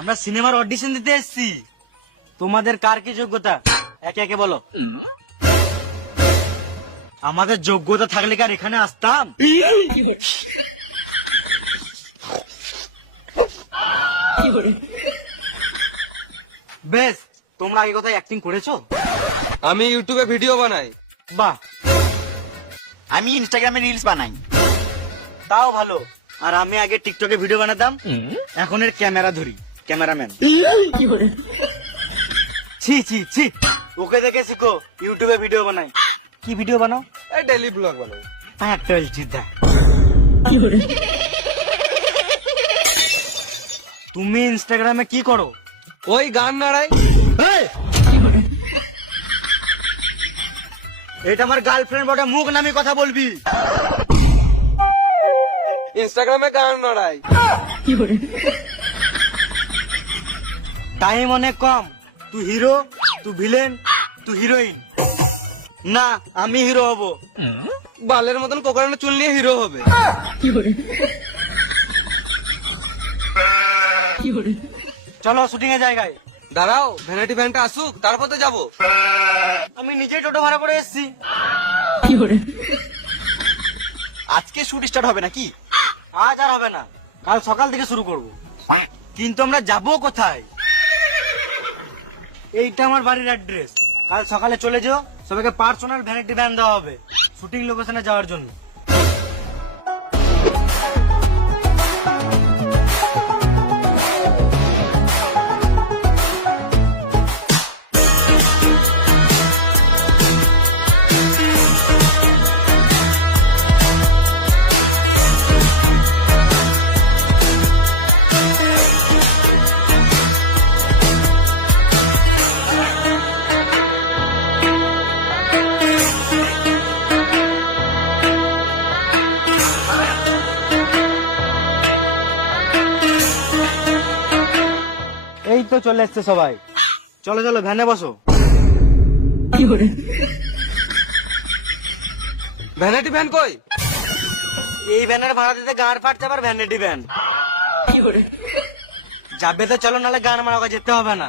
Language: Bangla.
আমরা সিনেমার অডিশন দিতে এসেছি। তোমাদের কার কি যোগ্যতা একে একে বলো। আমাদের যোগ্যতা থাকলে কার এখানে আসতাম? বেশ, তোমরা আগে কোথায় অ্যাক্টিং করেছো? আমি ইউটিউবে ভিডিও বানাই। বাহ, আমি ইনস্টাগ্রামে রিলস বানাই। তাও ভালো। আর আমি আগে টিকটকে ভিডিও বানাতাম, এখন এর ক্যামেরা ধরি, ক্যামেরাম্যান। ছি ছি ছি, ওকে দেখে শিখো ইউটিউবে ভিডিও বানাই। কি ভিডিও বানাও? এই ডেইলি ব্লগ বানাই। হ্যাঁ, চলছি দা। তুমি ইনস্টাগ্রামে কি করো? ওই গান নাড়াই। এই! এটা আমার গার্লফ্রেন্ড বটে, মুখ নামি কথা বলবি। ইনস্টাগ্রামে গান নাড়াই। টাইম অনেক কম। তুই হিরো, তুই ভিলেন, তুই হিরোইন। না, আমি হিরো হব। বালের মতন কোকড়ানো চুল নিয়ে হিরো হবে। চলো শুটিং এর জায়গায়। দাঁড়াও, ভ্যানিটি ভ্যানটা আসুক, তারপর তো যাবো। আমি নিজেই টোটো ভাড়া করে এসেছি। আজকে শুট স্টার্ট হবে নাকি? আজ আর হবে না, কাল সকাল থেকে শুরু করব। কিন্তু আমরা যাব কোথায়? এইটা আমার বাড়ির অ্যাড্রেস। কাল সকালে চলে যেও, সবাইকে পার্সোনাল ভ্যানিটি ভ্যান দেওয়া হবে শুটিং লোকেশনে যাওয়ার জন্য। এই তো চলে এসছে সবাই। চলো চলো, ভ্যানে বসো। ভ্যানিটি ভ্যান কই? এই ভ্যানের ভাড়া দিতে গান ফাটছে, আবার ভ্যানিটি ভ্যান যাবে তো চলো, নাহলে গান মারা যেতে হবে না।